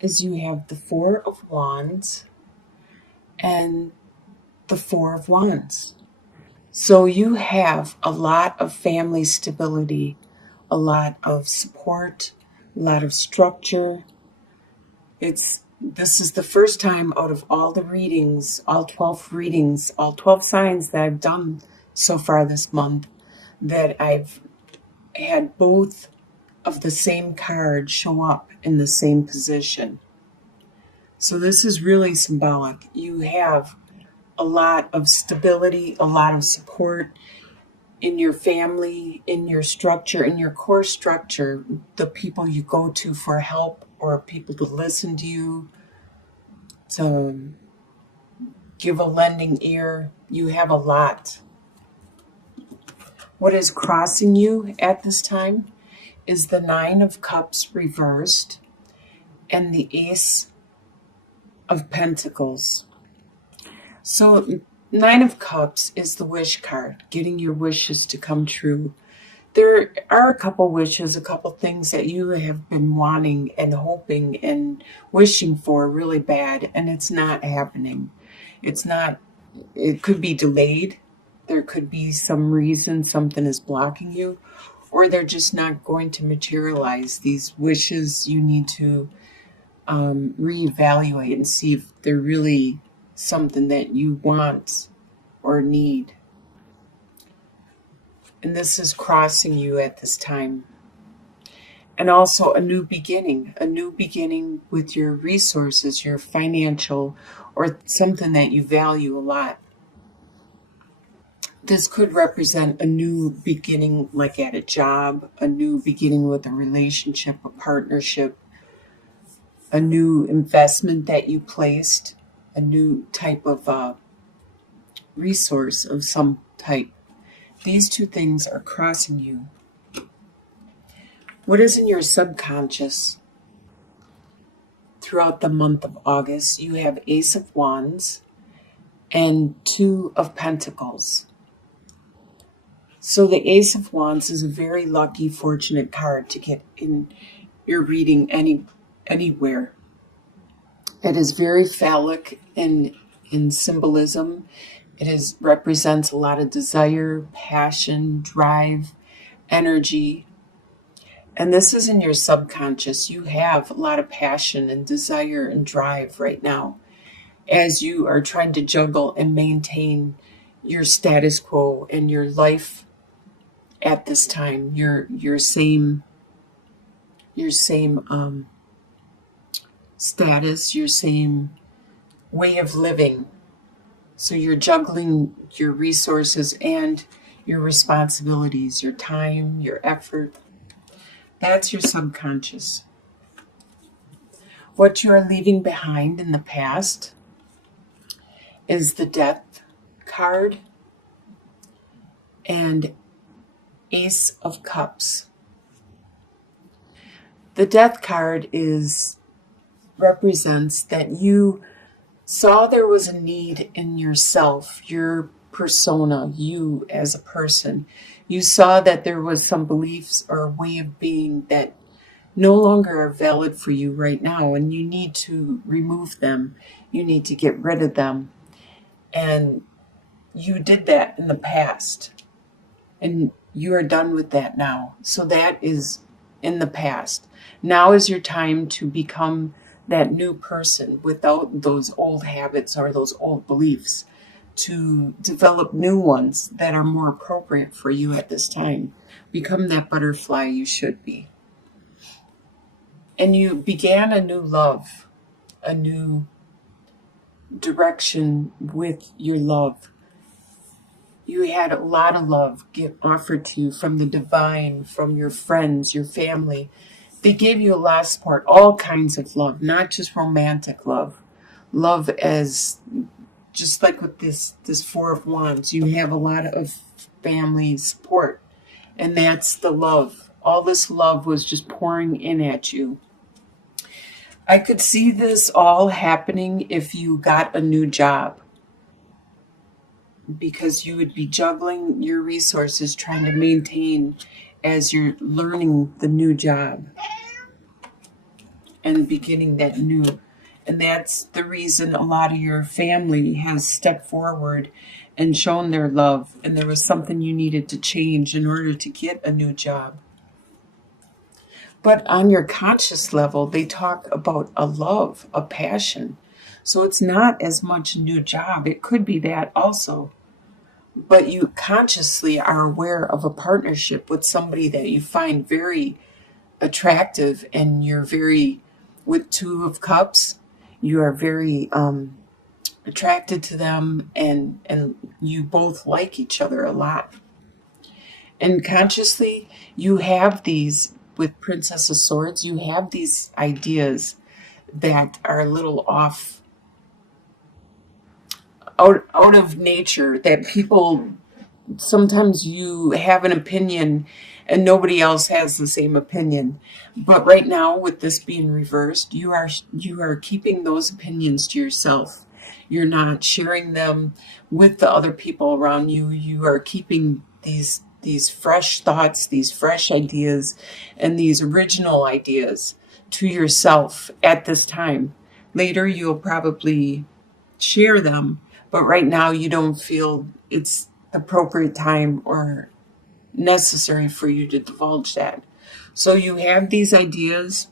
is you have the Four of Wands and the Four of Wands. So you have a lot of family stability, a lot of support, a lot of structure. This is the first time out of all the readings, all 12 readings, all 12 signs that I've done so far this month, that I've had both of the same card show up in the same position. So this is really symbolic. You have a lot of stability, a lot of support in your family, in your structure, in your core structure, the people you go to for help or people to listen to you, to give a lending ear. You have a lot. What is crossing you at this time is the Nine of Cups reversed and the Ace of Pentacles. So Nine of Cups is the wish card, getting your wishes to come true. There are a couple wishes, a couple things that you have been wanting and hoping and wishing for really bad, and it's not happening. It could be delayed. There could be some reason something is blocking you, or they're just not going to materialize. These wishes, you need to reevaluate and see if they're really something that you want or need. And this is crossing you at this time. And also a new beginning with your resources, your financial, or something that you value a lot. This could represent a new beginning, like at a job, a new beginning with a relationship, a partnership, a new investment that you placed, a new type of resource of some type. These two things are crossing you. What is in your subconscious? Throughout the month of August, you have Ace of Wands and Two of Pentacles. So the Ace of Wands is a very lucky, fortunate card to get in your reading anywhere. It is very phallic in symbolism. It represents a lot of desire, passion, drive, energy. And this is in your subconscious. You have a lot of passion and desire and drive right now as you are trying to juggle and maintain your status quo and your life at this time, your same status, your same way of living. So you're juggling your resources and your responsibilities, your time, your effort. That's your subconscious. What you are leaving behind in the past is the Death card and Ace of Cups. The Death card represents that you saw there was a need in yourself, your persona, you as a person. You saw that there was some beliefs or a way of being that no longer are valid for you right now, and you need to remove them. You need to get rid of them. And you did that in the past, and you are done with that now. So that is in the past. Now is your time to become that new person without those old habits or those old beliefs, to develop new ones that are more appropriate for you at this time. Become that butterfly you should be. And you began a new love, a new direction with your love. You had a lot of love get offered to you from the divine, from your friends, your family. They gave you a lot of support, all kinds of love, not just romantic love. Love as, just like with this Four of Wands, you have a lot of family support. And that's the love. All this love was just pouring in at you. I could see this all happening if you got a new job, because you would be juggling your resources trying to maintain as you're learning the new job. and beginning that new. And that's the reason a lot of your family has stepped forward and shown their love. And there was something you needed to change in order to get a new job. But on your conscious level, they talk about a love, a passion. So it's not as much a new job. It could be that also. But you consciously are aware of a partnership with somebody that you find very attractive, and you're very, with Two of Cups, you are very attracted to them, and you both like each other a lot. And consciously, you have these, with Princess of Swords, you have these ideas that are a little off, out of nature, that people, sometimes you have an opinion and nobody else has the same opinion. But right now, with this being reversed, you are keeping those opinions to yourself. You're not sharing them with the other people around you. You are keeping these fresh thoughts, these fresh ideas, and these original ideas to yourself at this time. Later, you'll probably share them, but right now you don't feel it's appropriate time or necessary for you to divulge that. So you have these ideas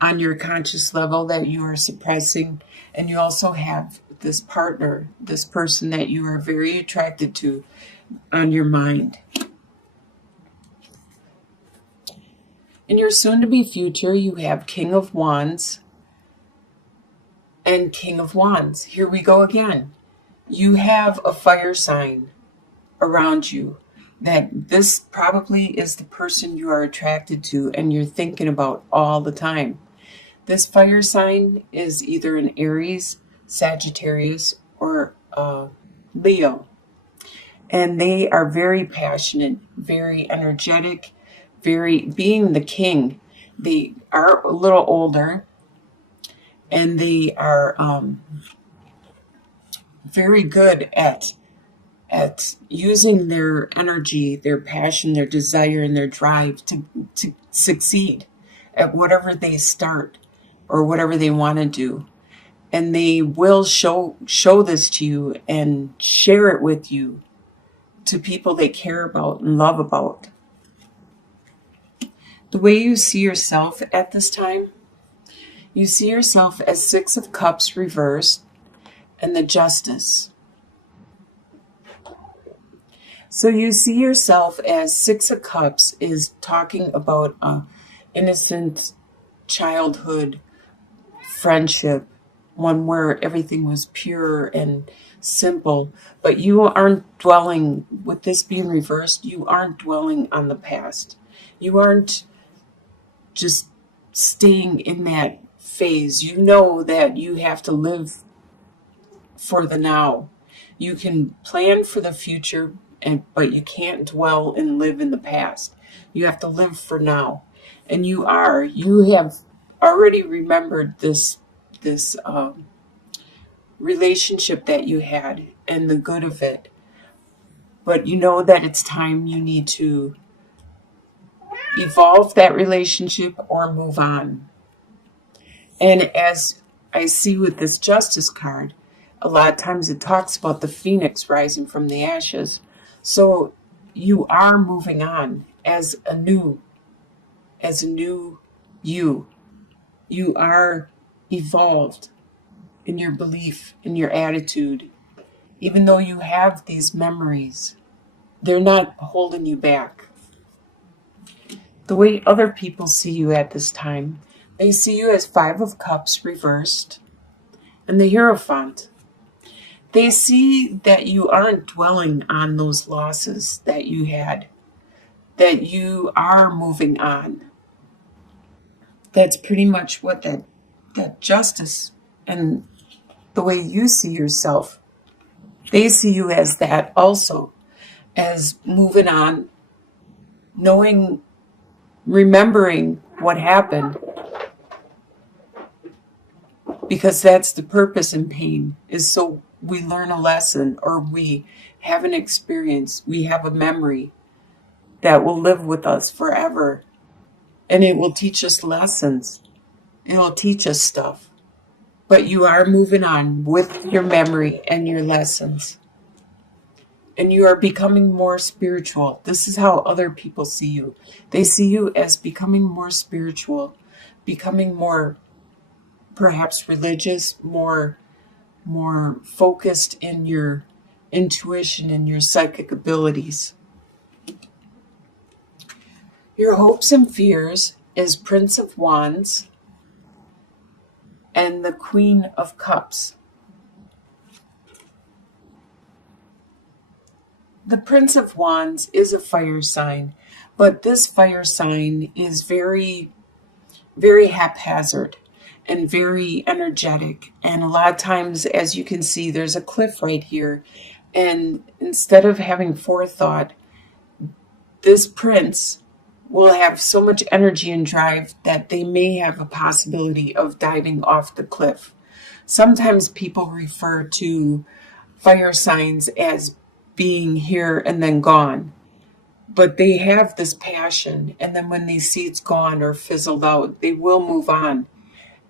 on your conscious level that you are suppressing, and you also have this partner, this person that you are very attracted to, on your mind. In your soon-to-be future, you have King of Wands and King of Wands. Here we go again. You have a fire sign around you, that this probably is the person you are attracted to and you're thinking about all the time. This fire sign is either an Aries, Sagittarius, or Leo. And they are very passionate, very energetic, very, being the king. They are a little older, and they are very good at using their energy, their passion, their desire, and their drive to succeed at whatever they start or whatever they want to do. And they will show this to you and share it with you, to people they care about and love about. The way you see yourself at this time, you see yourself as Six of Cups reversed and the Justice. So you see yourself as Six of Cups is talking about innocent childhood friendship, one where everything was pure and simple. But you aren't dwelling, with this being reversed, you aren't dwelling on the past. You aren't just staying in that phase. You know that you have to live for the now. You can plan for the future, but you can't dwell and live in the past. You have to live for now. And you have already remembered this relationship that you had and the good of it. But you know that it's time you need to evolve that relationship or move on. And as I see with this Justice card, a lot of times it talks about the phoenix rising from the ashes. So you are moving on as a new you. You are evolved in your belief, in your attitude. Even though you have these memories, they're not holding you back. The way other people see you at this time, they see you as Five of Cups reversed and the Hierophant. They see that you aren't dwelling on those losses that you had, that you are moving on. That's pretty much what that Justice and the way you see yourself, they see you as that also, as moving on, knowing, remembering what happened, because that's the purpose in pain, is so we learn a lesson, or we have an experience, we have a memory that will live with us forever, and it will teach us lessons. It'll teach us stuff. But you are moving on with your memory and your lessons. And you are becoming more spiritual. This is how other people see you. They see you as becoming more spiritual, becoming more perhaps religious, more focused in your intuition and your psychic abilities. Your hopes and fears is Prince of Wands and the Queen of Cups. The Prince of Wands is a fire sign, but this fire sign is very, very haphazard and very energetic. And a lot of times, as you can see, there's a cliff right here. And instead of having forethought, this prince will have so much energy and drive that they may have a possibility of diving off the cliff. Sometimes people refer to fire signs as being here and then gone. But they have this passion, and then when they see it's gone or fizzled out, they will move on.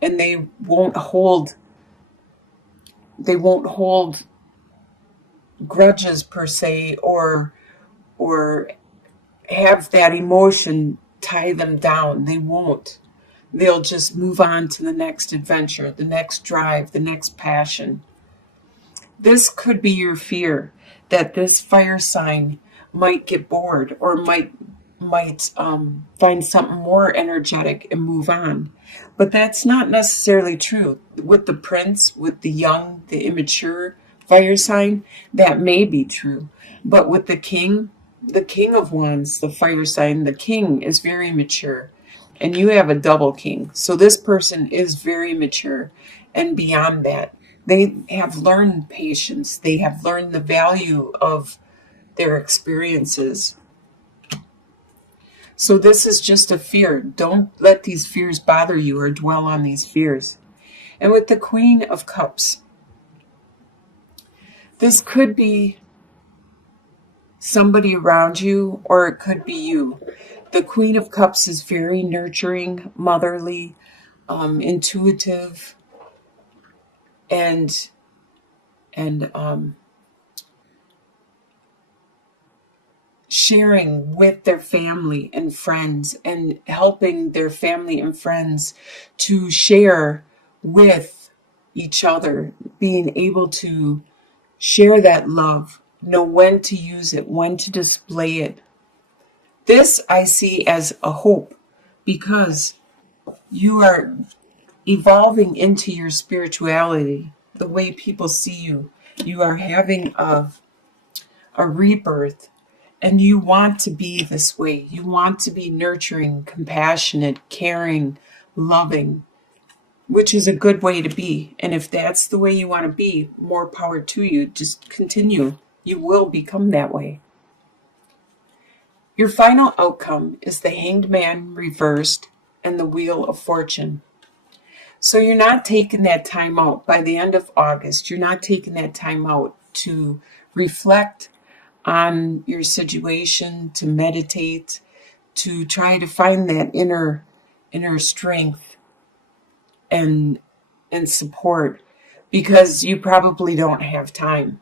And they won't hold grudges per se, or have that emotion tie them down. They won't. They'll just move on to the next adventure, the next drive, the next passion. This could be your fear, that this fire sign might get bored or might find something more energetic and move on. But that's not necessarily true. With the prince, with the young, the immature fire sign, that may be true. But with the king of wands, the fire sign, the king is very mature. And you have a double king. So this person is very mature. And beyond that, they have learned patience. They have learned the value of their experiences. So this is just a fear. Don't let these fears bother you or dwell on these fears. And with the Queen of Cups, this could be somebody around you, or it could be you. The Queen of Cups is very nurturing, motherly, intuitive, and sharing with their family and friends, and helping their family and friends to share with each other, being able to share that love, know when to use it, when to display it. This I see as a hope, because you are evolving into your spirituality, the way people see you. You are having a rebirth, and you want to be this way. You want to be nurturing, compassionate, caring, loving, which is a good way to be. And if that's the way you want to be, more power to you. Just continue. You will become that way. Your final outcome is the Hanged Man reversed and the Wheel of Fortune. So you're not taking that time out. By the end of August, you're not taking that time out to reflect on your situation, to meditate, to try to find that inner strength and support, because you probably don't have time.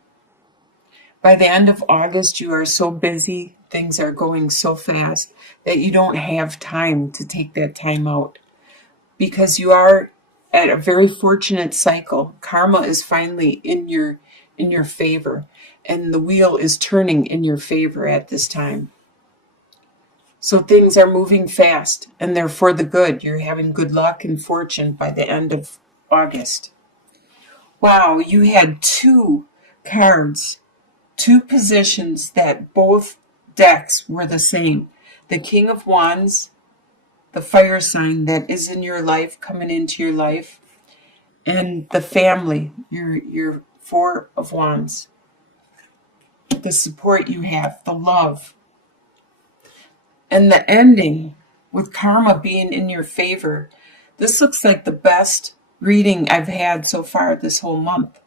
By the end of August, you are so busy, things are going so fast that you don't have time to take that time out, because you are at a very fortunate cycle. Karma is finally in your favor, and the wheel is turning in your favor at this time. So things are moving fast, and they're for the good. You're having good luck and fortune by the end of August. Wow, you had two cards, two positions that both decks were the same. The King of Wands, the fire sign that is in your life, coming into your life, and the family, your Four of Wands, the support you have, the love. And the ending with karma being in your favor. This looks like the best reading I've had so far this whole month.